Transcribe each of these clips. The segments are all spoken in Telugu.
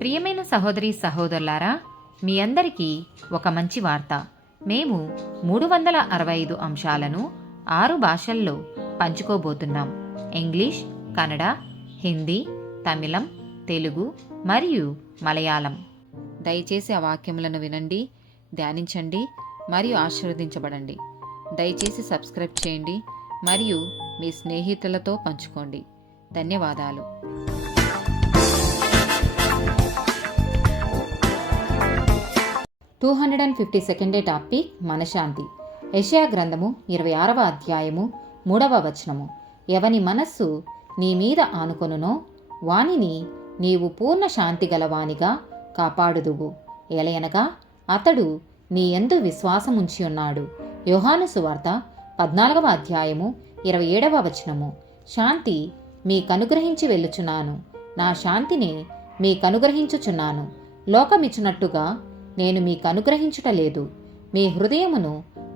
ప్రియమైన సహోదరి సహోదరులారా, మీ అందరికీ ఒక మంచి వార్త. మేము 365 అంశాలను 6 భాషల్లో పంచుకోబోతున్నాం. ఇంగ్లీష్, కన్నడ, హిందీ, తమిళం, తెలుగు మరియు మలయాళం. దయచేసి ఆ వాక్యములను వినండి, ధ్యానించండి మరియు ఆశీర్వదించబడండి. దయచేసి సబ్స్క్రైబ్ చేయండి మరియు మీ స్నేహితులతో పంచుకోండి. ధన్యవాదాలు. టూ 252 టాపిక్ మనశ్శాంతి. యెషయా గ్రంథము 26వ అధ్యాయము 3వ వచనము. ఎవని మనస్సు నీ మీద ఆనుకొనునో వానిని నీవు పూర్ణ శాంతి గలవానిగా కాపాడుదువు, ఎలయనగా అతడు నీ యందు విశ్వాసముంచి ఉన్నాడు. యోహాను సువార్త 14వ అధ్యాయము 27వ వచనము. శాంతి మీకనుగ్రహించి వెళ్ళుచున్నాను, నా శాంతిని మీకనుగ్రహించుచున్నాను. లోకమిచ్చునట్టుగా నేను మీకనుగ్రహించుట లేదు. మీ హృదయమును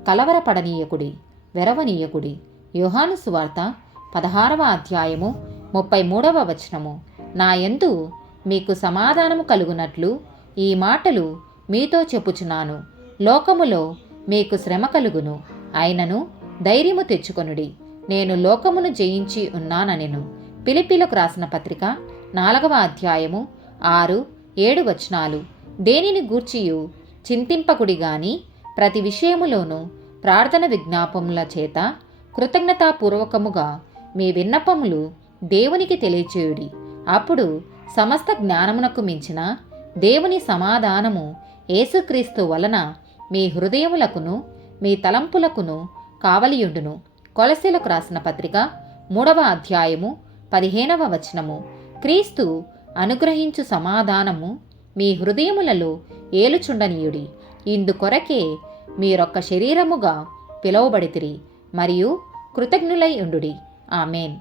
కలవరపడనీయకుడి, వెరవనీయకుడి. యోహాను సువార్త 16వ అధ్యాయము 33వ వచనము. నా యందు మీకు సమాధానము కలుగునట్లు ఈ మాటలు మీతో చెప్పుచున్నాను. లోకములో మీకు శ్రమ కలుగును, అయినను ధైర్యము తెచ్చుకొనుడి, నేను లోకమును జయించి ఉన్నాననెను. ఫిలిప్పీలకు రాసిన పత్రిక 4వ అధ్యాయము 6-7 వచనాలు. దేనిని గూర్చియు చింతింపకుడి గాని ప్రతి విషయములోనూ ప్రార్థన విజ్ఞాపముల చేత కృతజ్ఞతాపూర్వకముగా మీ విన్నపములు దేవునికి తెలియచేయుడి. అప్పుడు సమస్త జ్ఞానమునకు మించిన దేవుని సమాధానము యేసుక్రీస్తు వలన మీ హృదయములకును మీ తలంపులకును కావలియుండును. కొలసీలకు రాసిన పత్రిక 3వ అధ్యాయము 15వ వచనము. క్రీస్తు అనుగ్రహించు సమాధానము మీ హృదయములలో ఏలుచుండనీయుడి. ఇందుకొరకే మీరొక్క శరీరముగా పిలువబడితిరి మరియు కృతజ్ఞులై ఉండుడి. ఆమేన్.